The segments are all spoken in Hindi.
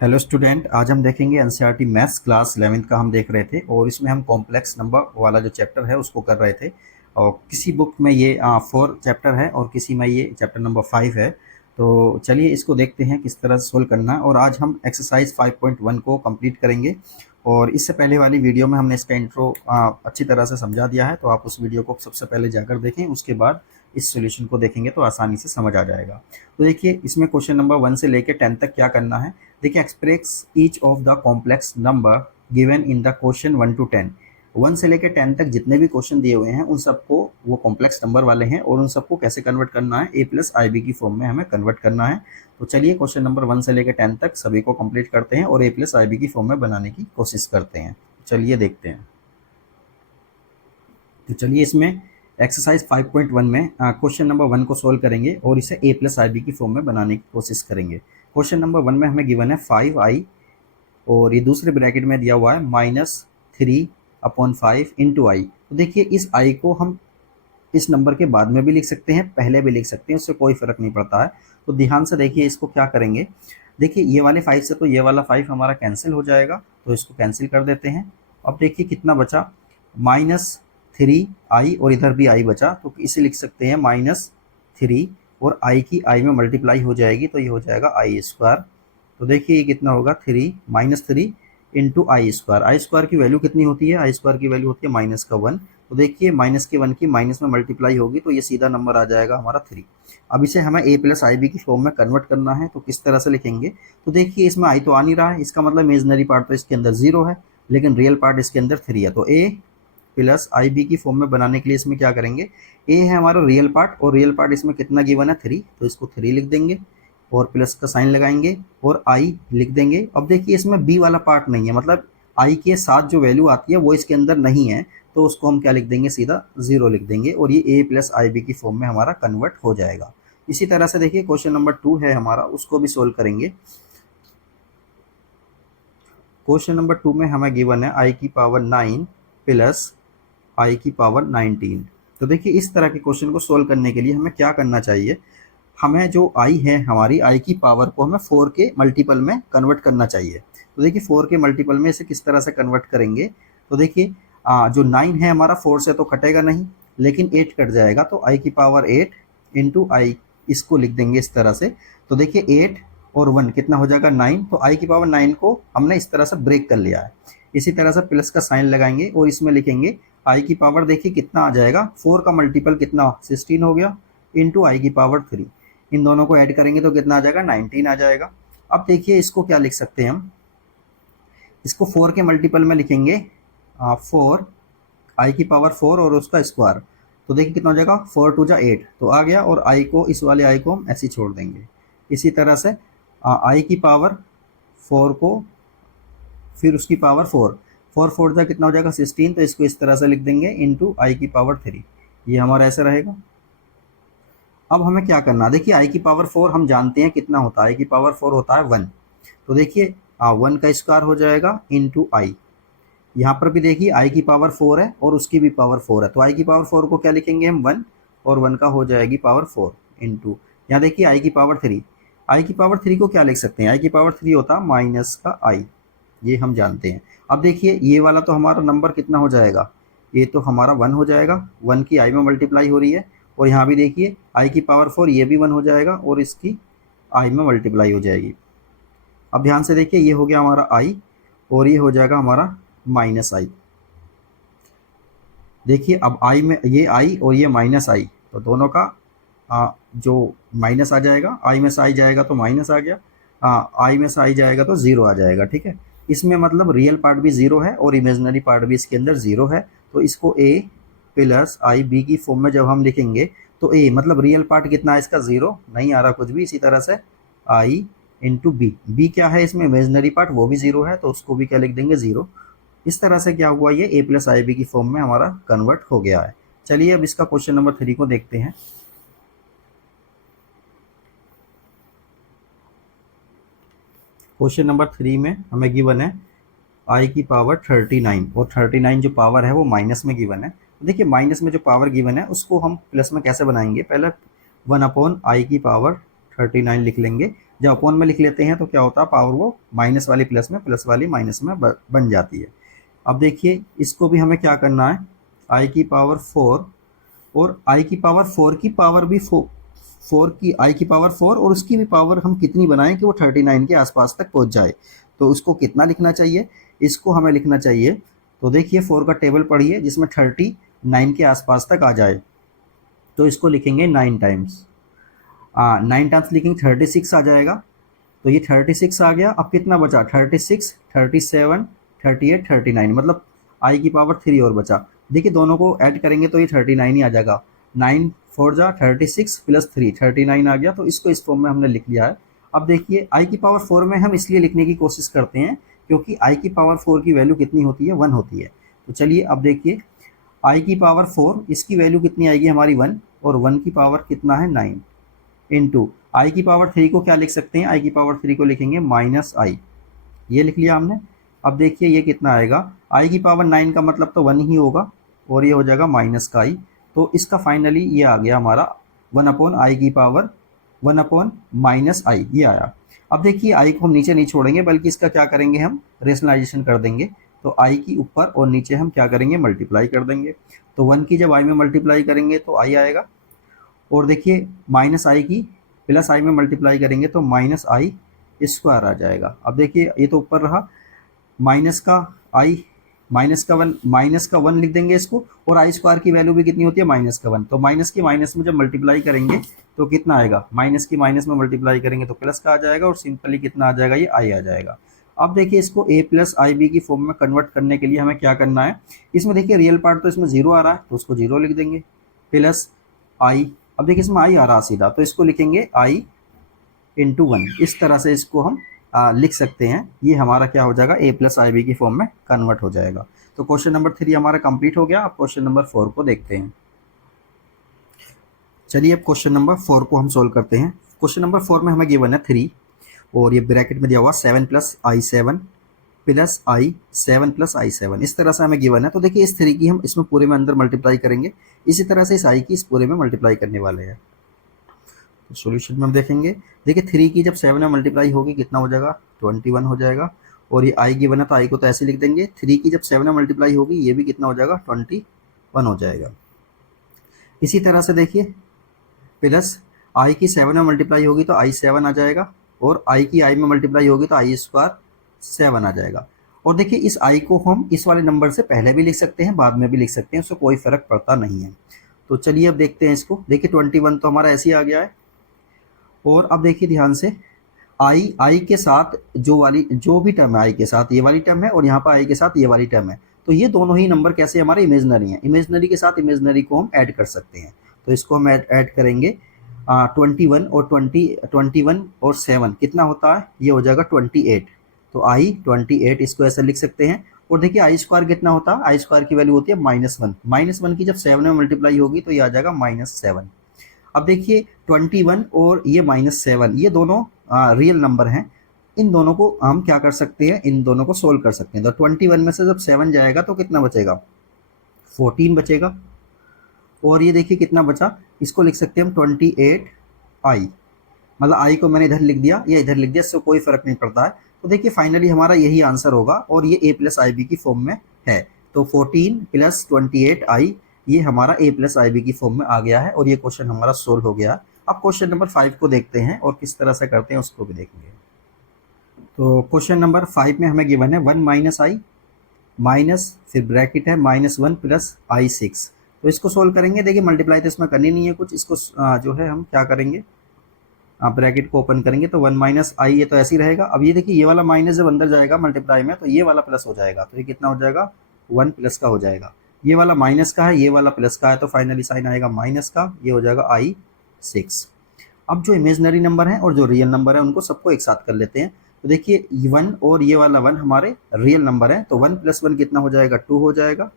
हेलो स्टूडेंट, आज हम देखेंगे एनसीईआरटी मैथ्स क्लास 11th का हम देख रहे थे और इसमें हम कॉम्प्लेक्स नंबर वाला जो चैप्टर है उसको कर रहे थे। और किसी बुक में ये 4 चैप्टर है और किसी में ये चैप्टर नंबर 5 है। तो चलिए इसको देखते हैं किस तरह से सोल्व करना है। और आज हम एक्सरसाइज 5.1 को कंप्लीट करेंगे। और इससे पहले वाली वीडियो में हमने इसका इंट्रो अच्छी तरह से समझा दिया है, तो आप उस वीडियो को सबसे पहले जाकर देखें, उसके बाद इस सॉल्यूशन को देखेंगे तो आसानी से समझ आ जाएगा। तो देखिए इसमें क्वेश्चन नंबर 1 से लेकर 10 तक क्या करना है। देखिए express each of the complex number given in the question 1 to 10। 1 से लेकर 10 तक जितने भी क्वेश्चन दिए हुए हैं उन सबको, वो कॉम्प्लेक्स नंबर वाले हैं और उन सबको कैसे कन्वर्ट करना है, ए प्लस आई बी की फॉर्म में हमें कन्वर्ट करना है। तो चलिए क्वेश्चन नंबर 1 से लेकर 10 तक सभी को कंप्लीट करते हैं और ए प्लस आई बी की फॉर्म में बनाने की कोशिश करते हैं। चलिए देखते हैं। तो चलिए इसमें एक्सरसाइज 5.1 में क्वेश्चन नंबर 1 को सोल्व करेंगे और इसे ए प्लस आई बी की फॉर्म में बनाने की कोशिश करेंगे। क्वेश्चन नंबर 1 में हमें गिवन है 5i और ये दूसरे ब्रैकेट में दिया हुआ है -3/5 इंटू आई। तो देखिए इस आई को हम इस नंबर के बाद में भी लिख सकते हैं, पहले भी लिख सकते हैं, उससे कोई फर्क नहीं पड़ता है। तो ध्यान से देखिए इसको क्या करेंगे। देखिए ये वाले 5 से तो ये वाला 5 हमारा कैंसिल हो जाएगा, तो इसको कैंसिल कर देते हैं। अब देखिए कितना बचा, -3i और इधर भी आई बचा, तो इसे लिख सकते हैं -3 और आई की आई में मल्टीप्लाई हो जाएगी तो ये हो जाएगा आई स्क्वायर। तो देखिए ये कितना होगा, -3 इंटू आई स्क्वायर की वैल्यू कितनी होती है, आई स्क्वायर की वैल्यू होती है -1। तो देखिए माइनस के 1 की माइनस में मल्टीप्लाई होगी तो ये सीधा नंबर आ जाएगा हमारा 3। अब इसे हमें ए प्लस आई बी की फॉर्म में कन्वर्ट करना है, तो किस तरह से लिखेंगे। तो देखिए इसमें आई तो आ नहीं रहा है, इसका मतलब इमेजनरी पार्ट तो इसके अंदर 0 है, लेकिन रियल पार्ट इसके अंदर 3 है। तो ए प्लस आई बी की फॉर्म में बनाने के लिए इसमें क्या करेंगे, ए है हमारा रियल पार्ट और रियल पार्ट इसमें कितना गिवन है 3, तो इसको 3 लिख देंगे और प्लस का साइन लगाएंगे और आई लिख देंगे। अब देखिए इसमें बी वाला पार्ट नहीं है, मतलब आई के साथ जो वैल्यू आती है वो इसके अंदर नहीं है, तो उसको हम क्या लिख देंगे, सीधा 0 लिख देंगे और ये ए प्लस आई बी की फॉर्म में हमारा कन्वर्ट हो जाएगा। इसी तरह से देखिए क्वेश्चन नंबर 2 है हमारा, उसको भी सोल्व करेंगे। क्वेश्चन नंबर 2 में हमें गिवन है आई की पावर 9 प्लस आई की पावर 19। तो देखिए इस तरह के क्वेश्चन को सोल्व करने के लिए हमें क्या करना चाहिए, हमें जो आई है हमारी आई की पावर को हमें 4 के मल्टीपल में कन्वर्ट करना चाहिए। तो देखिए 4 के मल्टीपल में इसे किस तरह से कन्वर्ट करेंगे। तो देखिए जो 9 है हमारा 4 से तो कटेगा नहीं, लेकिन 8 कट जाएगा, तो आई की पावर 8 इंटू आई, इसको लिख देंगे इस तरह से। तो देखिए 8 और 1 कितना हो जाएगा 9, तो आई की पावर 9 को हमने इस तरह से ब्रेक कर लिया है। इसी तरह से प्लस का साइन लगाएंगे और इसमें लिखेंगे आई की पावर, देखिए कितना आ जाएगा, 4 का मल्टीपल कितना 16 हो गया, इंटू आई की पावर 3। इन दोनों को ऐड करेंगे तो कितना आ जाएगा, 19 आ जाएगा। अब देखिए इसको क्या लिख सकते हैं हम, इसको 4 के मल्टीपल में लिखेंगे 4 आई की पावर 4 और उसका स्क्वायर। तो देखिए कितना हो जाएगा, 4 2 जा 8 तो आ गया, और आई को, इस वाले आई को हम ऐसे ही छोड़ देंगे। इसी तरह से आई की पावर 4 को फिर उसकी पावर 4, 4 4 जा कितना हो जाएगा 16, तो इसको इस तरह से लिख देंगे इंटू आई की पावर 3। ये हमारा ऐसे रहेगा। अब हमें क्या करना है, देखिए आई की पावर 4 हम जानते हैं कितना होता है, आई की पावर 4 होता है 1। तो देखिए 1 का स्क्वायर हो जाएगा इंटू आई। यहाँ पर भी देखिए आई की पावर 4 है और उसकी भी पावर 4 है, तो आई की पावर 4 को क्या लिखेंगे हम 1, और 1 का हो जाएगी पावर 4 इंटू, यहाँ देखिए आई की पावर 3। आई की पावर 3 को क्या लिख सकते हैं, आई की पावर 3 होता है माइनस का आई, ये हम जानते हैं। अब देखिए ये वाला तो हमारा नंबर कितना हो जाएगा, ये तो हमारा 1 हो जाएगा, 1 की आई में मल्टीप्लाई हो रही है, और यहाँ भी देखिए आई की पावर 4 ये भी 1 हो जाएगा और इसकी आई में मल्टीप्लाई हो जाएगी। अब ध्यान से देखिए ये हो गया हमारा आई और ये हो जाएगा हमारा माइनस आई। देखिए अब आई में ये आई और ये माइनस आई, तो दोनों का जो माइनस आ जाएगा, आई में से आई जाएगा तो माइनस आ गया, आई में से आई जाएगा तो 0 आ जाएगा। ठीक है, इसमें मतलब रियल पार्ट भी 0 है और इमेजनरी पार्ट भी इसके अंदर 0 है, तो इसको ए प्लस आई बी की फॉर्म में जब हम लिखेंगे तो ए मतलब रियल पार्ट कितना है इसका 0, नहीं आ रहा कुछ भी। इसी तरह से आई इंटू बी, बी क्या है इसमें इमेजनरी पार्ट, वो भी 0 है, तो उसको भी क्या लिख देंगे 0। इस तरह से क्या हुआ, ये ए प्लस आई बी की फॉर्म में हमारा कन्वर्ट हो गया है। चलिए अब इसका क्वेश्चन नंबर 3 को देखते हैं। क्वेश्चन नंबर 3 में हमें गिवन है आई की पावर 39 और 39 जो पावर है वो माइनस में गिवन है। तो देखिए माइनस में जो पावर गिवन है उसको हम प्लस में कैसे बनाएंगे, पहले 1 अपॉन आई की पावर 39 लिख लेंगे जब अपॉन में लिख लेते हैं तो क्या होता है, पावर वो माइनस वाली प्लस में, प्लस वाली माइनस में बन जाती है। अब देखिए इसको भी हमें क्या करना है, आई की पावर 4 और आई की पावर 4 की पावर भी 4 की आई की पावर 4 और उसकी भी पावर हम कितनी बनाएं कि वो 39 के आसपास तक पहुंच जाए। तो उसको कितना लिखना चाहिए, इसको हमें लिखना चाहिए, तो देखिए 4 का टेबल पढ़िए जिसमें 39 के आसपास तक आ जाए, तो इसको लिखेंगे 9 टाइम्स। 9 टाइम्स लिखेंगे 36 आ जाएगा, तो ये 36 आ गया। अब कितना बचा, 36, 37, 38, 39, मतलब आई की पावर 3 और बचा। देखिए दोनों को ऐड करेंगे तो ये 39 ही आ जाएगा। 9 4 जा 36 प्लस 3 39 आ गया, तो इसको इस फॉर्म में हमने लिख लिया है। अब देखिए आई की पावर 4 में हम इसलिए लिखने की कोशिश करते हैं क्योंकि आई की पावर 4 की वैल्यू कितनी होती है, 1 होती है। तो चलिए अब देखिए आई की पावर 4 इसकी वैल्यू कितनी आएगी हमारी 1, और 1 की पावर कितना है 9, इंटू आई की पावर 3 को क्या लिख सकते हैं, आई की पावर 3 को लिखेंगे माइनस आई, ये लिख लिया हमने। अब देखिए ये कितना आएगा, आई की पावर 9 का मतलब तो 1 ही होगा और ये हो जाएगा माइनस का आई, तो इसका फाइनली ये आ गया हमारा 1 अपॉन आई की पावर 1 अपॉन माइनस आई, ये आया। अब देखिए आई को हम नीचे नहीं छोड़ेंगे बल्कि इसका क्या करेंगे, हम रेशनलाइजेशन कर देंगे। तो आई की ऊपर और नीचे हम क्या करेंगे, मल्टीप्लाई कर देंगे। तो 1 की जब आई में मल्टीप्लाई करेंगे तो आई आएगा, और देखिए माइनस आई की प्लस आई में मल्टीप्लाई करेंगे तो माइनस आई स्क्वायर आ जाएगा। अब देखिए ये तो ऊपर रहा, माइनस का आई, माइनस का वन लिख देंगे इसको, और आई स्क्वायर की वैल्यू भी कितनी होती है, माइनस का 1। तो माइनस की माइनस में जब मल्टीप्लाई करेंगे तो कितना आएगा, माइनस की माइनस में मल्टीप्लाई करेंगे तो प्लस का आ जाएगा, और सिंपली कितना आ जाएगा, ये आई आ जाएगा। अब देखिए इसको a प्लस आई बी की फॉर्म में कन्वर्ट करने के लिए हमें क्या करना है, इसमें देखिए रियल पार्ट तो इसमें 0 आ रहा है तो उसको 0 लिख देंगे, प्लस आई, अब देखिए इसमें आई आ रहा सीधा तो इसको लिखेंगे आई इंटू 1। इस तरह से इसको हम लिख सकते हैं, ये हमारा क्या हो जाएगा, a प्लस आई बी की फॉर्म में कन्वर्ट हो जाएगा। तो क्वेश्चन नंबर 3 हमारा कंप्लीट हो गया। अब क्वेश्चन नंबर 4 को देखते हैं। चलिए अब क्वेश्चन नंबर 4 को हम सोल्व करते हैं। क्वेश्चन नंबर 4 में हमें गिवन है 3 और ये ब्रैकेट में दिया हुआ 7 प्लस आई 7 प्लस आई 7 प्लस आई 7, इस तरह से हमें गिवन है। तो देखिए इस 3 की हम इसमें पूरे में अंदर मल्टीप्लाई करेंगे, इसी तरह से इस आई की इस पूरे में मल्टीप्लाई करने वाले हैं। तो सॉल्यूशन में हम देखेंगे, देखिए 3 की जब 7 में मल्टीप्लाई होगी कितना हो जाएगा, 21 हो जाएगा, और ये आई गिवन है तो आई को तो ऐसे लिख देंगे। 3 की जब 7 में मल्टीप्लाई होगी ये भी कितना हो जाएगा, 21 हो जाएगा। इसी तरह से देखिए प्लस आई की 7 में मल्टीप्लाई होगी तो आई 7 आ जाएगा, और आई की आई में मल्टीप्लाई होगी तो आई स्क्वायर 7 आ जाएगा। और देखिए इस आई को हम इस वाले नंबर से पहले भी लिख सकते हैं, बाद में भी लिख सकते हैं, उससे कोई फ़र्क पड़ता नहीं है। तो चलिए अब देखते हैं इसको। देखिए 21 तो हमारा ऐसे ही आ गया है, और अब देखिए ध्यान से आई के साथ जो भी टर्म है, आई के साथ ये वाली टर्म है और यहाँ पर आई के साथ ये वाली टर्म है, तो ये दोनों ही नंबर कैसे हमारे इमेजनरी हैं, इमेजनरी के साथ इमेजनरी को हम ऐड कर सकते हैं। तो इसको हम ऐड करेंगे 21 और 21 और 7 कितना होता है, ये हो जाएगा 28। तो आई 28 इसको ऐसे लिख सकते हैं। और देखिए आई स्क्वायर कितना होता है, आई स्क्वायर की वैल्यू होती है -1, -1 की जब 7 में मल्टीप्लाई होगी तो ये आ जाएगा -7। अब देखिए 21 और ये -7 ये दोनों रियल नंबर हैं, इन दोनों को हम क्या कर सकते हैं, इन दोनों को सोल्व कर सकते हैं। तो 21 में से जब 7 जाएगा तो कितना बचेगा, 14 बचेगा। और ये देखिए कितना बचा, इसको लिख सकते हैं हम 28 आई, मतलब आई को मैंने इधर लिख दिया, ये इधर लिख दिया, इससे कोई फर्क नहीं पड़ता है। तो देखिए फाइनली हमारा यही आंसर होगा, और ये a प्लस आई बी की फॉर्म में है। तो 14 प्लस 28 आई ये हमारा a प्लस आई बी की फॉर्म में आ गया है, और ये क्वेश्चन हमारा सोल्व हो गया। अब क्वेश्चन नंबर 5 को देखते हैं और किस तरह से करते हैं उसको भी देखेंगे। तो क्वेश्चन नंबर 5 में हमें गिवन है 1 माइनस आई माइनस फिर ब्रैकेट है -1 प्लस आई 6। तो इसको सोल्व करेंगे। देखिए मल्टीप्लाई तो इसमें करनी नहीं है कुछ, इसको जो है हम क्या करेंगे, ब्रैकेट को ओपन करेंगे तो 1 माइनस आई ये तो ऐसे ही रहेगा। अब ये देखिए ये वाला माइनस जब अंदर जाएगा मल्टीप्लाई में तो ये वाला प्लस हो जाएगा, तो ये कितना हो जाएगा, 1 प्लस का हो जाएगा। ये वाला माइनस का है, ये वाला प्लस का है, तो फाइनली साइन आएगा माइनस का, ये हो जाएगा आई 6। अब जो इमेजनरी नंबर है और जो रियल नंबर है उनको सबको एक साथ कर लेते हैं। तो देखिए 1 और ये वाला 1 हमारे रियल नंबर है, तो 1 + 1 कितना हो जाएगा, 2 हो जाएगा।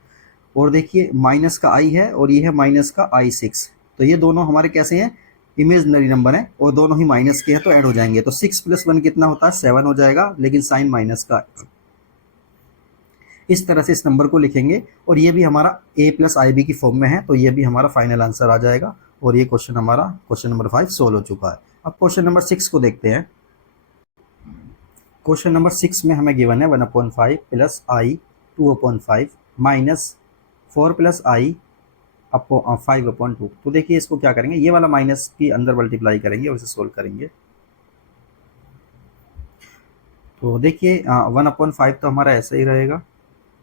और देखिए माइनस का आई है और ये है माइनस का आई 6, तो ये दोनों हमारे कैसे हैं, इमेजनरी नंबर है और दोनों ही माइनस के हैं, तो ऐड हो जाएंगे। तो 6 + 1 कितना होता है, 7 हो जाएगा, लेकिन साइन माइनस का। इस तरह से इस नंबर को लिखेंगे, और ये भी हमारा a प्लस आई बी की फॉर्म में है, तो ये भी हमारा फाइनल आंसर आ जाएगा। और ये क्वेश्चन नंबर 5 सोल्व हो चुका है। अब क्वेश्चन नंबर 6 को देखते हैं। क्वेश्चन नंबर 6 में हमें गिवन है 1/5 प्लस आई 2/5 माइनस 4 प्लस आई 5/2। तो देखिए इसको क्या करेंगे, ये वाला माइनस की अंदर मल्टीप्लाई करेंगे और इसे सोल्व करेंगे। तो देखिए 1/5 तो हमारा ऐसे ही रहेगा,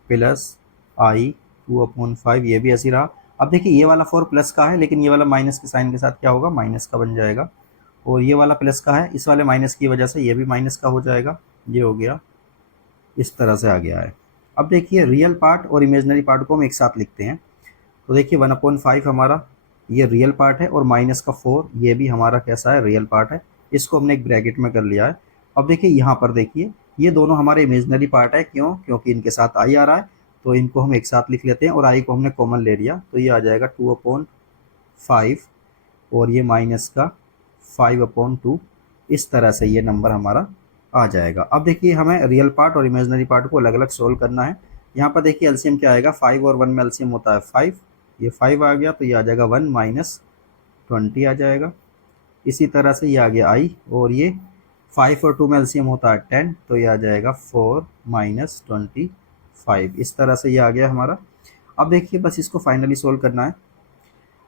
प्लस आई 2/5 ये भी ऐसे ही रहा। अब देखिए ये वाला 4 प्लस का है, लेकिन ये वाला माइनस के साइन के साथ क्या होगा, माइनस का बन जाएगा। और ये वाला प्लस का है, इस वाले माइनस की वजह से ये भी माइनस का हो जाएगा। ये हो गया, इस तरह से आ गया है। अब देखिए रियल पार्ट और इमेजनरी पार्ट को हम एक साथ लिखते हैं। तो देखिए 1/5 हमारा ये रियल पार्ट है, और माइनस का 4 ये भी हमारा कैसा है, रियल पार्ट है। इसको हमने एक ब्रैकेट में कर लिया है। अब देखिए यहाँ पर देखिए ये दोनों हमारे इमेजनरी पार्ट है, क्यों, क्योंकि इनके साथ आई आ रहा है, तो इनको हम एक साथ लिख लेते हैं। और आई को हमने कॉमन ले लिया, तो ये आ जाएगा 2/5 और ये माइनस का 5/2। इस तरह से ये नंबर हमारा आ जाएगा। अब देखिए हमें रियल पार्ट और इमेजनरी पार्ट को अलग अलग सोल्व करना है। यहाँ पर देखिए एलसीएम क्या आएगा, 5 और 1 में एलसीएम होता है 5। ये 5 आ गया, तो ये आ जाएगा 1 माइनस 20 आ जाएगा। इसी तरह से ये आ गया आई, और ये 5 और 2 में एलसीएम होता है 10, तो ये आ जाएगा 4 माइनस 25। इस तरह से ये आ गया हमारा। अब देखिए बस इसको फाइनली सोल्व करना है।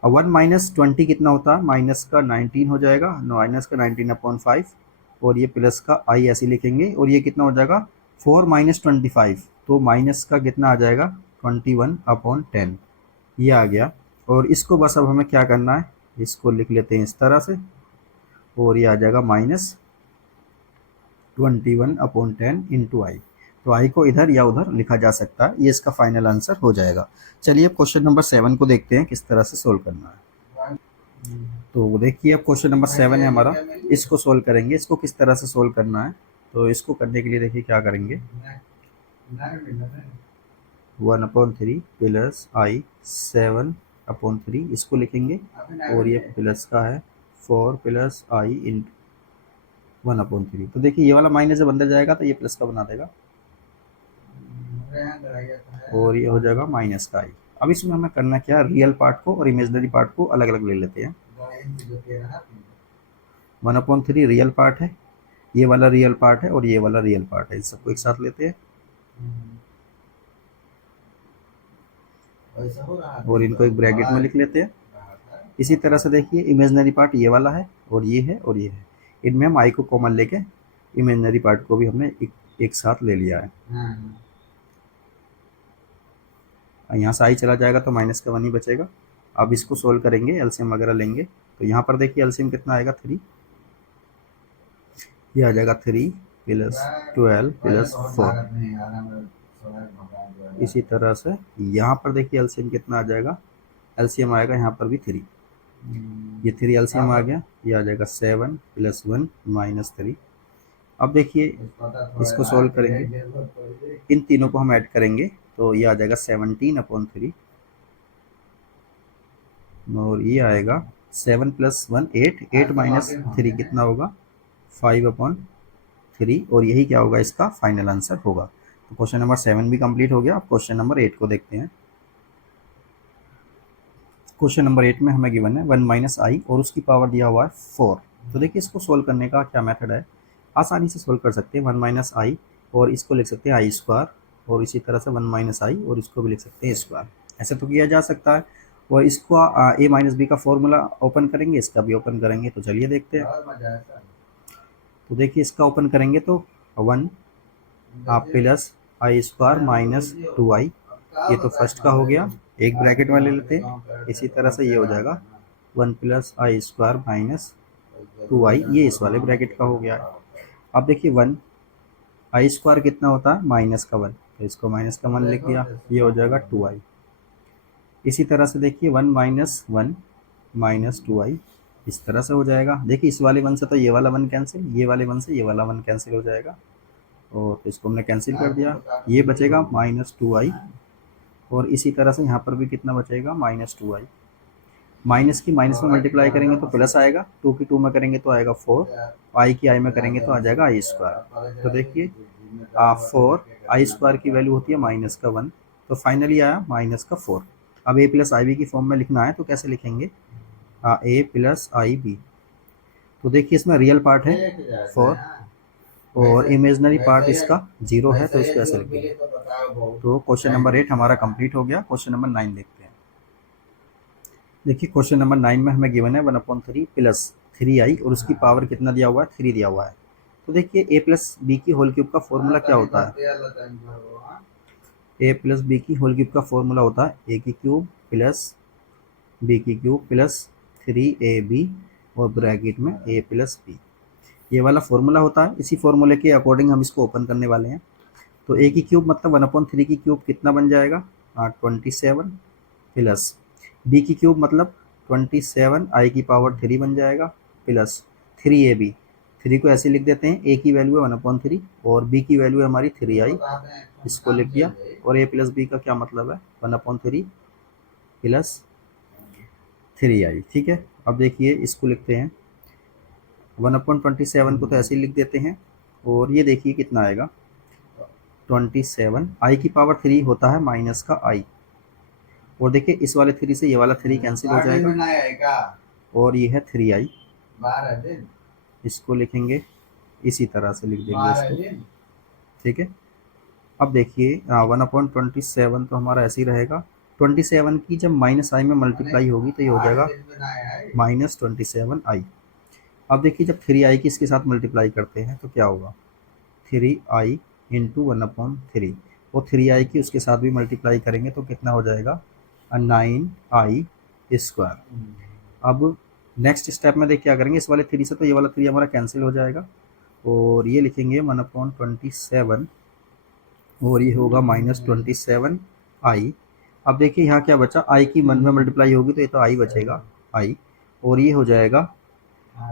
1 माइनस 20 कितना होता है, माइनस का 19 हो जाएगा, माइनस का 19/5। और ये प्लस का आई ऐसे लिखेंगे, और ये कितना हो जाएगा 4 माइनस 25, तो माइनस का कितना आ जाएगा 21/10। ये आ गया। और इसको बस अब हमें क्या करना है, इसको लिख लेते हैं इस तरह से, और ये आ जाएगा माइनस 21/10 इंटू आई। तो आई को इधर या उधर लिखा जा सकता है, ये इसका फाइनल आंसर हो जाएगा। चलिए अब क्वेश्चन नंबर 7 को देखते हैं किस तरह से सोल्व करना है। तो देखिए अब क्वेश्चन नंबर 7 है हमारा, इसको सोल्व करेंगे। इसको किस तरह से सोल्व करना है, तो इसको करने के लिए देखिए क्या करेंगे, 1/3 प्लस आई 7/3 इसको लिखेंगे, और ये प्लस का है 4 प्लस आई इन 1/3। तो देखिए ये वाला माइनस जब अंदर जाएगा तो ये प्लस का बना देगा, और ये हो जाएगा माइनस का आई। अब इसमें हमें करना क्या है, रियल पार्ट को और इमेजनरी पार्ट को अलग अलग ले लेते हैं। 1/3 रियल पार्ट है, ये वाला रियल पार्ट है, और ये वाला रियल पार्ट है, इन सबको एक साथ लेते हैं और इनको एक ब्रैकेट में लिख लेते हैं। इसी तरह से देखिए इमेजनरी पार्ट ये वाला है, और ये है, और ये है। इनमें हम आई को कॉमन लेके इमेजनरी पार्ट को भी हमने एक साथ ले लिया है। यहाँ से आई चला जाएगा तो माइनस का 1 ही बचेगा। अब इसको सोल्व करेंगे, एलसीएम वगैरह लेंगे, तो यहाँ पर देखिए एलसीएम कितना आएगा 3, ये आ जाएगा 3 प्लस 12 प्लस 4। इसी तरह से यहाँ पर देखिए एलसीएम कितना आ जाएगा, एलसीएम आएगा यहाँ पर भी 3, ये 3 एलसीएम आ गया, ये आ जाएगा 7 प्लस 1 माइनस 3। अब देखिए इसको सोल्व करेंगे, इन तीनों को हम ऐड करेंगे, तो ये आ जाएगा 17/3, और ये आएगा 7 प्लस 1 8, 8 माइनस 3 कितना होगा 5/3, और यही क्या होगा, इसका फाइनल आंसर होगा। तो क्वेश्चन नंबर 7 भी कंप्लीट हो गया। अब क्वेश्चन नंबर 8 को देखते हैं। क्वेश्चन नंबर 8 में हमें गिवन है 1 माइनस आई और उसकी पावर दिया हुआ है 4। तो देखिए इसको सोल्व करने का क्या मेथड है, आसानी से सोल्व कर सकते हैं। 1 माइनस आई और इसको लिख सकते हैं आई स्क्वायर, और इसी तरह से 1 माइनस आई और इसको भी लिख सकते हैं स्क्वायर, ऐसे तो किया जा सकता है। और इसको ए माइनस बी का फॉर्मूला ओपन करेंगे, इसका भी ओपन करेंगे, तो चलिए देखते हैं। तो देखिए इसका ओपन करेंगे तो 1 प्लस आई स्क्वायर माइनस 2i, ये तो फर्स्ट का हो गया, एक ब्रैकेट में ले लेते हैं। इसी तरह से ये हो जाएगा 1 प्लस आई स्क्वायर माइनस 2i, ये इस वाले ब्रैकेट का हो गया है। अब देखिए 1 आई स्क्वायर कितना होता है, माइनस का 1, तो इसको माइनस का 1 लिख दिया, ये हो जाएगा 2i। इसी तरह से देखिए 1 माइनस 1 माइनस 2i, इस तरह से हो जाएगा। देखिए इस वाले 1 से तो ये वाला 1 कैंसिल, ये वाले 1 से ये वाला 1 कैंसिल हो जाएगा, और इसको हमने कैंसिल कर दिया, ये बचेगा माइनस 2i। और इसी तरह से यहाँ पर भी कितना बचेगा, माइनस 2i। माइनस की माइनस में मल्टीप्लाई करेंगे तो प्लस आएगा, 2 की 2 में करेंगे तो आएगा 4, आई की आई में करेंगे तो आ जाएगा आई स्क्वायर। तो देखिए 4 आई स्क्वायर की वैल्यू होती है माइनस का 1, तो फाइनली आया माइनस का 4। अब ए प्लस आई बी की फॉर्म में लिखना है, तो कैसे लिखेंगे, ए प्लस आई बी। तो देखिए इसमें रियल पार्ट है 4, और इमेजनरी पार्ट इसका 0 है, तो इसको ऐसे लिख देंगे। तो क्वेश्चन नंबर 8 हमारा कंप्लीट हो गया। क्वेश्चन नंबर 9 देखते हैं। देखिए क्वेश्चन नंबर 9 में हमें गिवन है 1/3 प्लस 3i और उसकी पावर कितना दिया हुआ है, 3 दिया हुआ है। तो देखिए a प्लस बी की होल क्यूब का फॉर्मूला क्या होता है। a प्लस बी की होल क्यूब का फॉर्मूला होता है a की क्यूब प्लस बी की क्यूब प्लस 3ab और ब्रैकेट में a प्लस बी, ये वाला फॉर्मूला होता है। इसी फॉर्मूले के अकॉर्डिंग हम इसको ओपन करने वाले हैं। तो a की क्यूब मतलब 1/3 की क्यूब कितना बन जाएगा, 27 प्लस बी की क्यूब मतलब 27 आई की पावर 3 बन जाएगा प्लस 3ab। 3 को ऐसे लिख देते हैं, a की वैल्यू है 1/3 और b की वैल्यू है हमारी 3i, इसको लिख दिया। और a प्लस बी का क्या मतलब है, 1/3 प्लस 3i। ठीक है, अब देखिए इसको लिखते हैं 1/27 को तो ऐसे ही लिख देते हैं और ये देखिए कितना आएगा 27, आई की पावर 3 होता है माइनस का आई, और देखिए इस वाले 3 से ये वाला 3 कैंसिल हो जाएगा और ये है 3i, इसको लिखेंगे इसी तरह से लिख देंगे इसको। ठीक है, अब देखिए 1/27 तो हमारा ऐसे ही रहेगा। 27 की जब माइनस आई में मल्टीप्लाई होगी तो ये हो जाएगा -27i। अब देखिए जब 3i की इसके साथ मल्टीप्लाई करते हैं तो क्या होगा, 3i इंटू 1/3 और 3i की उसके साथ भी मल्टीप्लाई करेंगे तो कितना हो जाएगा 9i²। अब नेक्स्ट स्टेप में देख क्या करेंगे, इस वाले 3 से तो ये वाला 3 हमारा कैंसिल हो जाएगा और ये लिखेंगे 1/27 और ये होगा -27i। अब देखिए यहाँ क्या बचा, i की 1 में मल्टीप्लाई होगी तो ये तो i बचेगा i, और ये हो जाएगा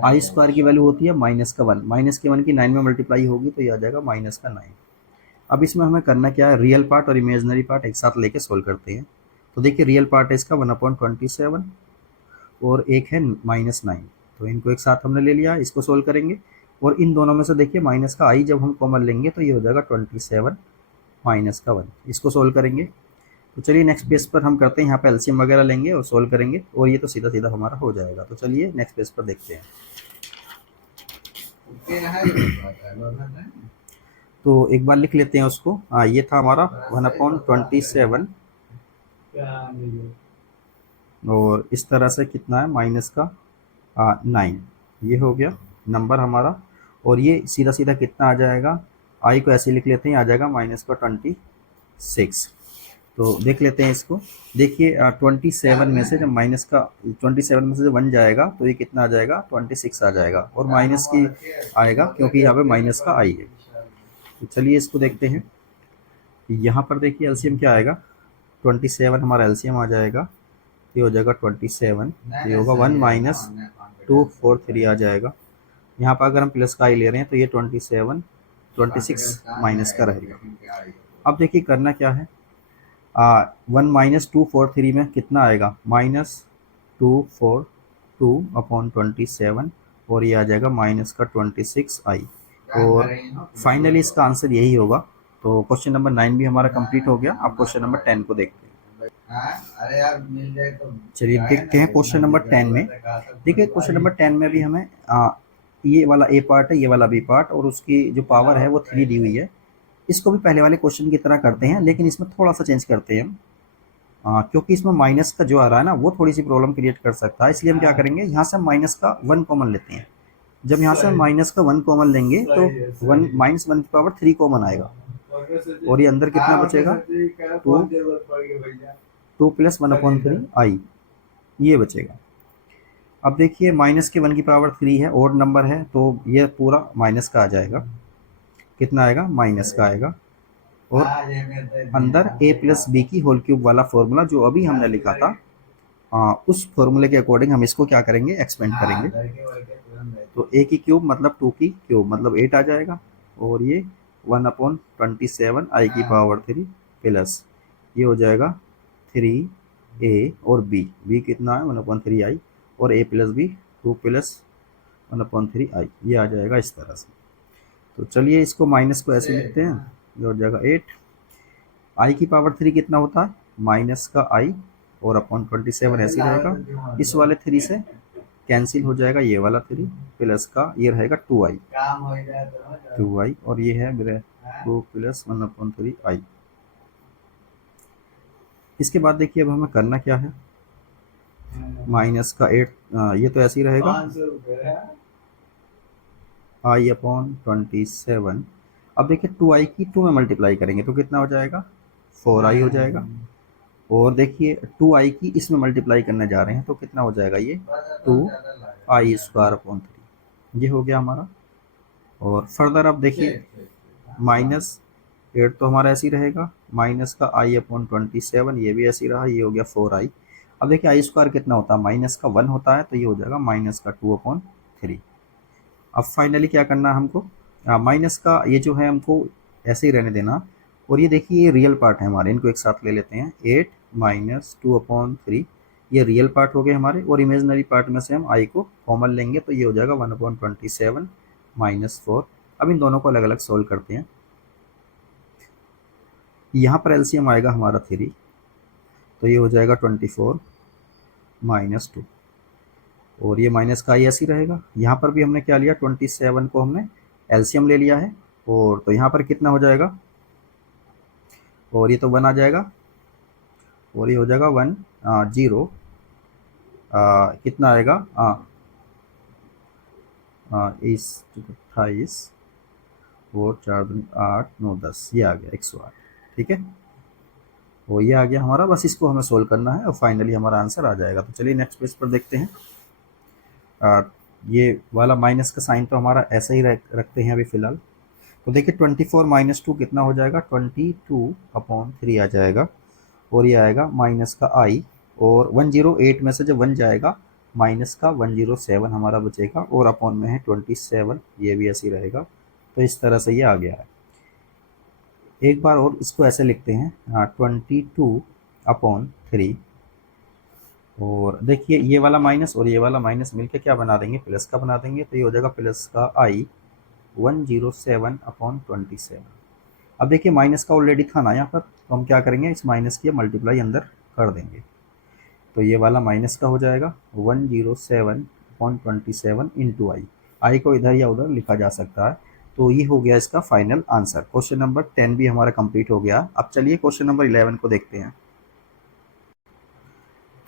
i² की वैल्यू होती है -1, माइनस के 1 की 9 में मल्टीप्लाई होगी तो ये आ जाएगा -9। अब इसमें हमें करना क्या है, रियल पार्ट और इमेजनरी पार्ट एक साथ लेके सोल्व करते हैं। तो देखिए रियल पार्ट है इसका 1/27 और एक है -9, तो इनको एक साथ हमने ले लिया, इसको सोल्व करेंगे। और इन दोनों में से देखिए माइनस का आई जब हम कॉमन लेंगे तो ये हो जाएगा 27 माइनस का 1, इसको सोल्व करेंगे। तो चलिए नेक्स्ट पेज पर हम करते हैं, यहाँ पे एलसीएम वगैरह लेंगे और सोल्व करेंगे और ये तो सीधा सीधा हमारा हो जाएगा। तो चलिए नेक्स्ट पेज पर देखते हैं। तो एक बार लिख लेते हैं उसको। ये था हमारा 1/27 और इस तरह से कितना है माइनस का 9, ये हो गया नंबर हमारा। और ये सीधा सीधा कितना आ जाएगा, आई को ऐसे लिख लेते हैं, आ जाएगा -26। तो देख लेते हैं इसको। देखिए 27 में से जब माइनस का 27 में से जब 1 जाएगा तो ये कितना आ जाएगा 26 आ जाएगा और माइनस की आएगा क्योंकि यहाँ पे माइनस का आई है। तो चलिए इसको देखते हैं। यहाँ पर देखिए एलसीएम क्या आएगा, 27 हमारा एलसीएम आ जाएगा, ये हो जाएगा 27, ये होगा 1 - 243 आ जाएगा। यहाँ पर अगर हम प्लस का आई ले रहे हैं तो ये 26 माइनस का रहेगा। अब देखिए करना क्या है, 1 - 243 में कितना आएगा -242/27 और ये आ जाएगा माइनस का 26i और फाइनली इसका आंसर यही होगा। तो क्वेश्चन नंबर 9 भी हमारा कंप्लीट हो गया। अब क्वेश्चन नंबर 10 को देखते हैं। अरे यार मिल जाए तो चलिए देखते हैं क्वेश्चन नंबर 10 में। देखिए क्वेश्चन नंबर 10 में भी हमें ये वाला ए पार्ट है, ये वाला बी पार्ट और उसकी जो पावर है वो 3 दी हुई है। इसको भी पहले वाले क्वेश्चन की तरह करते हैं लेकिन इसमें थोड़ा सा चेंज करते हैं हम, क्योंकि इसमें माइनस का जो आ रहा है ना वो थोड़ी सी प्रॉब्लम क्रिएट कर सकता है, इसलिए हम क्या करेंगे यहाँ से माइनस का 1 कॉमन लेते हैं। जब यहाँ से माइनस का 1 कॉमन लेंगे तो -1 की पावर 3 कॉमन आएगा और ये अंदर कितना बचेगा 2 प्लस 1/3i, ये बचेगा। अब देखिए माइनस के 1 की पावर 3 है, ओड नंबर है तो ये पूरा माइनस का आ जाएगा, कितना आएगा माइनस का आएगा। और अंदर a प्लस बी की होल क्यूब वाला फॉर्मूला जो अभी हमने लिखा था, उस फॉर्मूले के अकॉर्डिंग हम इसको क्या करेंगे एक्सपेंड करेंगे। तो a की क्यूब मतलब 2 की क्यूब मतलब 8 आ जाएगा और ये 1/27 आई की पावर 3 प्लस ये हो जाएगा 3a और b कितना है 1/3i और a plus B 2 plus 1/3i, ये आ जाएगा इस तरह से। तो चलिए इसको माइनस को ऐसे लिखते हैं, ये हो जाएगा 8। आई की पावर 3 कितना होता है माइनस का आई और 27 ऐसे रहेगा। इस वाले 3 से कैंसिल हो जाएगा ये वाला 3 प्लस का ये रहेगा 2i, 2i और ये है मेरे 2 प्लस 1/3i। इसके बाद देखिए अब हमें करना क्या है, माइनस का 8, ये तो ऐसे ही रहेगा i/27। अब देखिए 2i की 2 में मल्टीप्लाई करेंगे तो कितना हो जाएगा, 4i हो जाएगा। और देखिए 2i की इसमें मल्टीप्लाई करने जा रहे हैं तो कितना हो जाएगा, ये 2i²/3, ये हो गया हमारा। और फर्दर अब देखिए -8 तो हमारा ऐसे ही रहेगा, माइनस का i/27 ये भी ऐसे ही रहा, ये हो गया 4i। अब देखिए i² कितना होता है, माइनस का 1 होता है तो ये हो जाएगा माइनस का 2/3। अब फाइनली क्या करना है हमको, माइनस का ये जो है हमको ऐसे ही रहने देना। और ये देखिए ये रियल पार्ट है हमारे, इनको एक साथ ले लेते हैं, 8 माइनस 2/3 ये रियल पार्ट हो गए हमारे, और इमेजनरी पार्ट में से हम i को कॉमन लेंगे तो ये हो जाएगा 1/27 -4। अब इन दोनों को अलग अलग सोल्व करते हैं। यहाँ पर एलसीएम आएगा हमारा 3 तो ये हो जाएगा 24 -2, और ये माइनस का i ऐसे ही रहेगा। यहाँ पर भी हमने क्या लिया, 27 को हमने एलसीएम ले लिया है, और तो यहाँ पर कितना हो जाएगा, और ये तो 1 आ जाएगा, और ये हो जाएगा 1 0 कितना आएगा, 28 और 4 दूनी 8 9 10, ये आ गया 108। ठीक है, वो ये आ गया हमारा, बस इसको हमें सोल्व करना है और फाइनली हमारा आंसर आ जाएगा। तो चलिए नेक्स्ट पेज पर देखते हैं। ये वाला माइनस का साइन तो हमारा ऐसा ही रखते हैं अभी फ़िलहाल। तो देखिए 24 - 2 कितना हो जाएगा, 22/3 आ जाएगा, और ये आएगा माइनस का i, और 108 में से जब 1 जाएगा माइनस का 107 हमारा बचेगा, और अपॉन में है 27, ये भी ऐसे ही रहेगा। तो इस तरह से ये आ गया है। एक बार और इसको ऐसे लिखते हैं, 22/3, और देखिए ये वाला माइनस और ये वाला माइनस मिलके क्या बना देंगे, प्लस का बना देंगे, तो ये हो जाएगा प्लस का i 107/27। अब देखिए माइनस का ऑलरेडी था ना यहाँ पर, तो हम क्या करेंगे, इस माइनस की मल्टीप्लाई अंदर कर देंगे, तो ये वाला माइनस का हो जाएगा 107/27 इंटू आई को इधर या उधर लिखा जा सकता है। तो ये हो गया इसका फाइनल आंसर। क्वेश्चन नंबर 10 भी हमारा कंप्लीट हो गया। अब चलिए क्वेश्चन नंबर 11 को देखते हैं।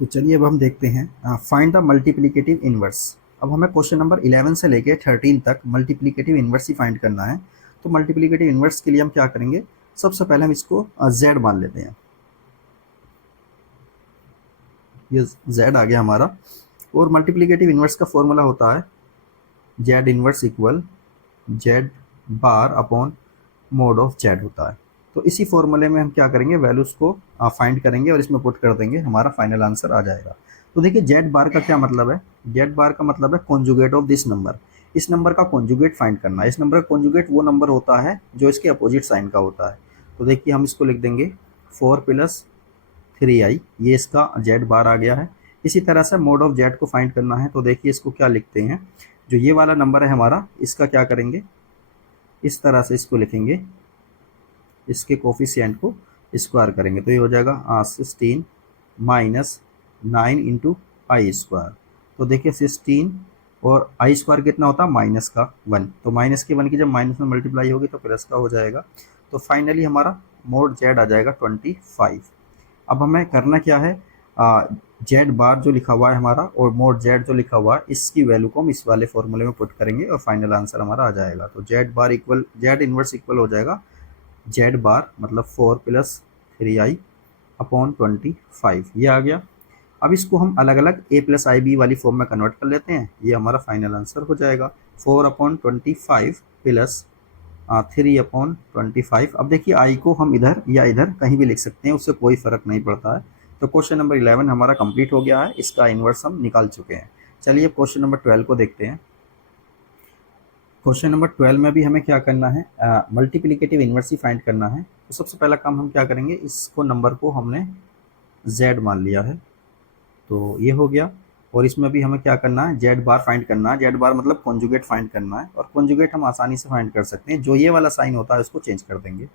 तो चलिए अब हम देखते हैं, फाइंड द मल्टीप्लिकेटिव इनवर्स। अब हमें क्वेश्चन नंबर 11 से लेके 13 तक मल्टीप्लिकेटिव इनवर्स ही फाइंड करना है। तो मल्टीप्लिकेटिव इनवर्स के लिए हम क्या करेंगे, सबसे पहले हम इसको z मान लेते हैं। ये z आ गया हमारा, और मल्टीप्लिकेटिव इनवर्स का फॉर्मूला होता है z inverse equal z bar upon mod of z होता है। तो इसी फॉर्मूले में हम क्या करेंगे, वैल्यूज़ को फाइंड करेंगे और इसमें पुट कर देंगे, हमारा फाइनल आंसर आ जाएगा। तो देखिए z बार का क्या मतलब है, z बार का मतलब है कॉन्जुगेट ऑफ दिस नंबर। इस नंबर का कॉन्जुगेट फाइंड करना है। इस नंबर का कॉन्जुगेट वो नंबर होता है जो इसके अपोजिट साइन का होता है। तो देखिए हम इसको लिख देंगे 4 + 3i, ये इसका z बार आ गया है। इसी तरह से मोड ऑफ z को फाइंड करना है, तो देखिए इसको क्या लिखते हैं, जो ये वाला नंबर है हमारा, इसका क्या करेंगे, इस तरह से इसको लिखेंगे, इसके कोफिशिएंट को स्क्वायर करेंगे, तो ये हो जाएगा 16 - 9 इंटू i²। तो देखिए 16 और i² कितना होता है, माइनस का 1, तो माइनस के 1 की जब माइनस में मल्टीप्लाई होगी तो प्लस का हो जाएगा। तो फाइनली हमारा मोड z आ जाएगा 25। अब हमें करना क्या है, z बार जो लिखा हुआ है हमारा और मोड z जो लिखा हुआ है, इसकी वैल्यू को हम इस वाले फॉर्मूले में पुट करेंगे और फाइनल आंसर हमारा आ जाएगा। तो z बार इक्वल z इनवर्स इक्वल हो जाएगा z बार मतलब 4 + 3i अपॉन 25, ये आ गया। अब इसको हम अलग अलग a + ib वाली फॉर्म में कन्वर्ट कर लेते हैं, ये हमारा फाइनल आंसर हो जाएगा 4/25 प्लस 3/25। अब देखिए i को हम इधर या इधर कहीं भी लिख सकते हैं, उससे कोई फ़र्क नहीं पड़ता है। तो क्वेश्चन नंबर 11 हमारा कंप्लीट हो गया है, इसका इन्वर्स हम निकाल चुके हैं। चलिए क्वेश्चन नंबर 12 को देखते हैं। क्वेश्चन नंबर 12 में भी हमें क्या करना है, मल्टीप्लिकेटिव इन्वर्स ही फाइंड करना है। तो सबसे पहला काम हम क्या करेंगे, इसको नंबर को हमने z मान लिया है, तो ये हो गया। और इसमें भी हमें क्या करना है, z बार फाइंड करना है। z बार मतलब कॉन्जुगेट फाइंड करना है, और कॉन्जुगेट हम आसानी से फाइंड कर सकते हैं, जो ये वाला साइन होता है उसको चेंज कर देंगे,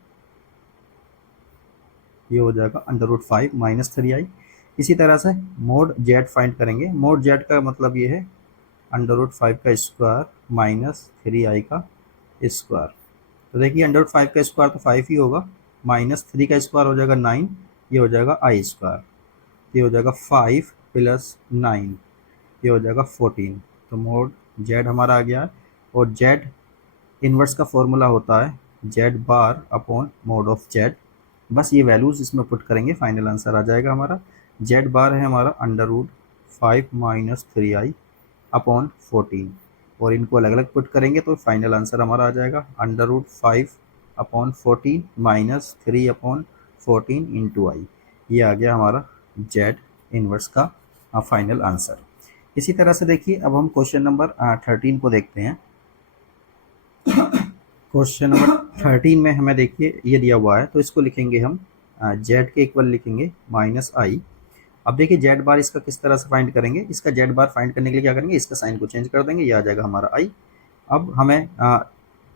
ये हो जाएगा √5 - 3i। इसी तरह से मोड z फाइंड करेंगे। मोड z का मतलब ये है अंडर रूट 5 का स्क्वायर माइनस 3i का स्क्वायर। तो देखिए अंडर रूट 5 का स्क्वायर तो 5 ही होगा, माइनस 3 का स्क्वायर हो जाएगा 9, ये हो जाएगा आई स्क्वायर। ये हो जाएगा 5 प्लस 9, ये हो जाएगा 14। तो मोड जेड हमारा आ गया है। और जेड इन्वर्स का फॉर्मूला होता है Z bar upon mod of Z. बस ये वैल्यूज़ इसमें पुट करेंगे, फाइनल आंसर आ जाएगा हमारा। जेड बार है हमारा under root 5 minus 3i upon 14, और इनको अलग अलग पुट करेंगे तो फाइनल आंसर हमारा आ जाएगा under root 5 upon 14 minus 3 upon 14 into I. ये आ गया हमारा जेड इन्वर्स का फाइनल आंसर। इसी तरह से देखिए अब हम क्वेश्चन नंबर 13 को देखते हैं। क्वेश्चन नंबर 13 में हमें देखिए ये दिया हुआ है, तो इसको लिखेंगे हम जेड के इक्वल लिखेंगे माइनस आई। अब देखिए जेड बार इसका किस तरह से फाइंड करेंगे, इसका जेड बार फाइंड करने के लिए क्या करेंगे, इसका साइन को चेंज कर देंगे, ये आ जाएगा हमारा आई। अब हमें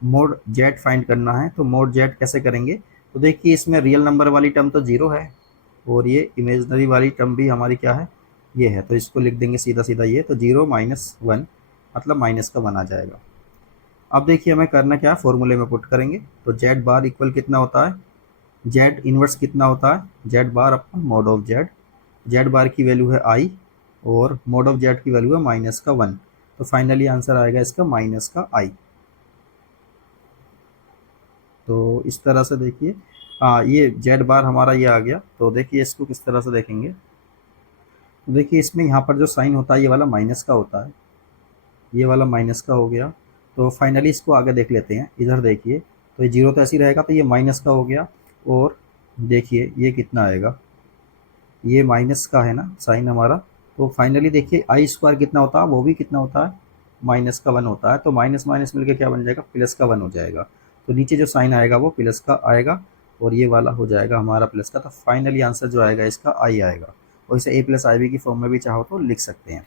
मोड जेड फाइंड करना है, तो मोड जेड कैसे करेंगे, तो देखिए इसमें रियल नंबर वाली टर्म तो जीरो है और ये इमेजनरी वाली टर्म भी हमारी क्या है, ये है, तो इसको लिख देंगे सीधा सीधा ये, तो 0 माइनस 1 मतलब माइनस का 1 आ जाएगा। अब देखिए हमें करना क्या है, फॉर्मूले में पुट करेंगे, तो जेड बार इक्वल कितना होता है, जेड इन्वर्स कितना होता है, Z bar upon mod of Z. Z bar की वैल्यू है आई और मोड ऑफ जेड की वैल्यू है माइनस का 1, तो फाइनली आंसर आएगा इसका माइनस का आई। तो इस तरह से देखिए ये जेड बार हमारा ये आ गया। तो देखिए इसको किस तरह से देखेंगे, तो देखिए इसमें यहाँ पर जो साइन होता है ये वाला माइनस का होता है, ये वाला माइनस का हो गया। तो फाइनली इसको आगे देख लेते हैं, इधर देखिए, तो ये जीरो तो ऐसे ही रहेगा, तो ये माइनस का हो गया। और देखिए ये कितना आएगा, ये माइनस का है ना साइन हमारा, तो फाइनली देखिए आई स्क्वायर कितना होता है, वो भी कितना होता है, माइनस का 1 होता है। तो माइनस माइनस मिलकर क्या बन जाएगा, प्लस का 1 हो जाएगा। तो नीचे जो साइन आएगा वो प्लस का आएगा और ये वाला हो जाएगा हमारा प्लस का। तो फाइनली आंसर जो आएगा इसका आई आएगा, और इसे ए प्लस आई बी की फॉर्म में भी चाहो तो लिख सकते हैं।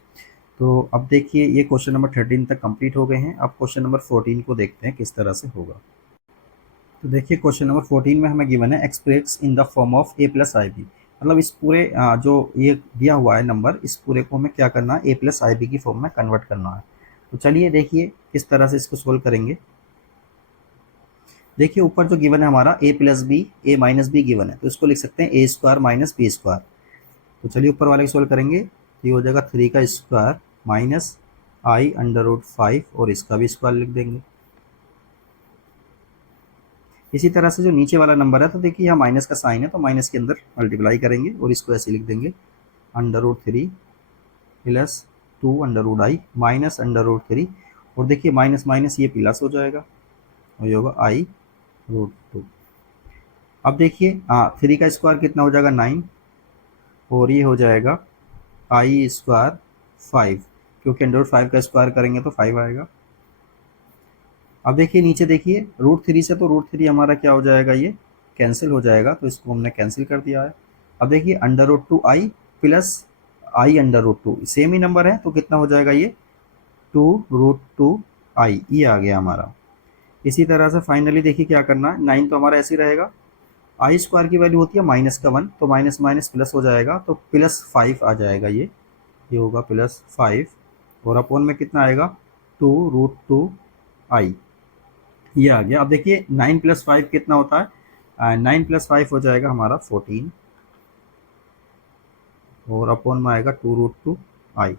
तो अब देखिए ये क्वेश्चन नंबर 13 तक कंप्लीट हो गए हैं। अब क्वेश्चन नंबर 14 को देखते हैं किस तरह से होगा। तो देखिए क्वेश्चन नंबर 14 में हमें गिवन है express in the form of a plus i b. मतलब इस पूरे जो ये दिया हुआ है नंबर, इस पूरे को हमें क्या करना है, ए प्लस आई बी की फॉर्म में कन्वर्ट करना है। तो चलिए देखिए किस तरह से इसको सोल्व करेंगे। देखिए ऊपर जो गिवन है हमारा A plus B A minus B given है, तो इसको लिख सकते हैं A square minus B square. तो चलिए ऊपर वाले को सोल्व करेंगे, तो ये हो जाएगा 3 का स्क्वायर माइनस आई अंडर रूट 5 और इसका भी स्क्वायर लिख देंगे। इसी तरह से जो नीचे वाला नंबर है, तो देखिए यहाँ माइनस का साइन है, तो माइनस के अंदर मल्टीप्लाई करेंगे और इसको ऐसे लिख देंगे under root 3 plus 2 under root i minus under root 3, और देखिए माइनस माइनस ये प्लस हो जाएगा और ये होगा आई रूट 2। अब देखिए 3 का स्क्वायर कितना हो जाएगा 9 और ये हो जाएगा आई स्क्वायर 5, क्योंकि अंडर रूट 5 का स्क्वायर करेंगे तो 5 आएगा। अब देखिए नीचे देखिए रूट 3 से, तो रूट 3 हमारा क्या हो जाएगा, ये कैंसिल हो जाएगा, तो इसको हमने कैंसिल कर दिया है। अब देखिए अंडर रूट 2 आई प्लस आई अंडर रूट 2 सेम ही नंबर है, तो कितना हो जाएगा ये 2 रूट 2 आई, ये आ गया हमारा। इसी तरह से फाइनली देखिए क्या करना है, 9 तो हमारा ऐसे ही रहेगा, आई स्क्वायर की वैल्यू होती है माइनस का 1, तो माइनस माइनस प्लस हो जाएगा, तो प्लस 5 आ जाएगा, ये होगा प्लस 5 और अपॉन में कितना आएगा 2 रूट 2 आई, ये आ गया। अब देखिए 9 प्लस 5 कितना होता है, 9 प्लस 5 हो जाएगा हमारा 14 और अपॉन में आएगा 2 रूट 2 आई।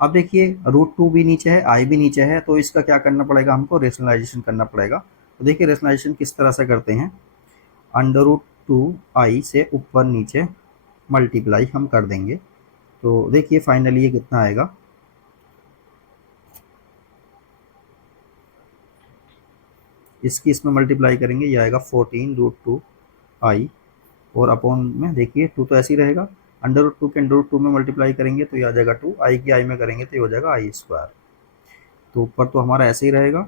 अब देखिए रूट 2 भी नीचे है, आई भी नीचे है, तो इसका क्या करना पड़ेगा, हमको रेशनलाइजेशन करना पड़ेगा। तो देखिए रेशनलाइजेशन किस तरह से करते हैं, अंडर रूट 2 आई से ऊपर नीचे मल्टीप्लाई हम कर देंगे। तो देखिए फाइनली ये कितना आएगा, इसकी इसमें मल्टीप्लाई करेंगे, ये आएगा 14 रूट 2 आई और अपॉन में देखिए 2 तो ऐसे ही रहेगा, अंडर रूट 2 के अंडर रूट 2 में मल्टीप्लाई करेंगे तो ये आ जाएगा 2, आई की आई में करेंगे तो ये हो जाएगा आई स्क्वायर। तो ऊपर तो हमारा ऐसे ही रहेगा,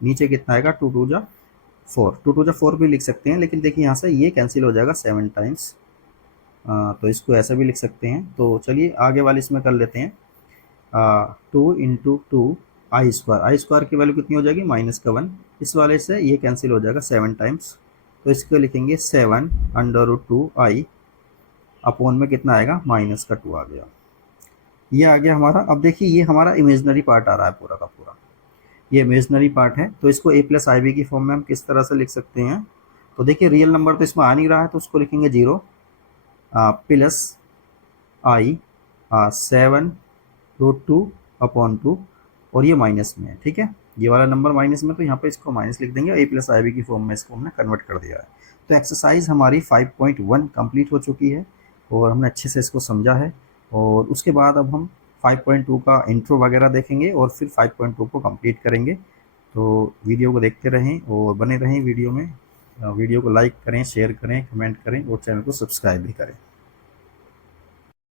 नीचे कितना आएगा 2 2 जा 4, 2 2 जा 4 भी लिख सकते हैं, लेकिन देखिए यहाँ से ये कैंसिल हो जाएगा 7 टाइम्स, तो इसको ऐसा भी लिख सकते हैं। तो चलिए आगे वाले इसमें कर लेते हैं, 2 इंटू 2 आई स्क्वायर की वैल्यू कितनी हो जाएगी माइनस का 1, इस वाले से ये कैंसिल हो जाएगा 7 टाइम्स, तो इसको लिखेंगे 7 अंडर रूट 2 आई अपॉन में कितना आएगा माइनस का 2 आ गया। ये आ गया हमारा। अब देखिए ये हमारा इमेजनरी पार्ट आ रहा है पूरा का पूरा, ये इमेजनरी पार्ट है, तो इसको ए प्लस आई बी की फॉर्म में हम किस तरह से लिख सकते हैं। तो देखिए रियल नंबर तो इसमें आ नहीं रहा है, तो उसको लिखेंगे 0 प्लस आई 7√2/2, और ये माइनस में है, ठीक है, ये वाला नंबर माइनस में, तो यहाँ पे इसको माइनस लिख देंगे, ए प्लस आई बी की फॉर्म में इसको हमने कन्वर्ट कर दिया है। तो एक्सरसाइज हमारी 5.1 कंप्लीट हो चुकी है और हमने अच्छे से इसको समझा है। और उसके बाद अब हम 5.2 का इंट्रो वगैरह देखेंगे और फिर 5.2 को कंप्लीट करेंगे। तो वीडियो को देखते रहें और बने रहें वीडियो में। वीडियो को लाइक करें, शेयर करें, कमेंट करें और चैनल को सब्सक्राइब भी करें।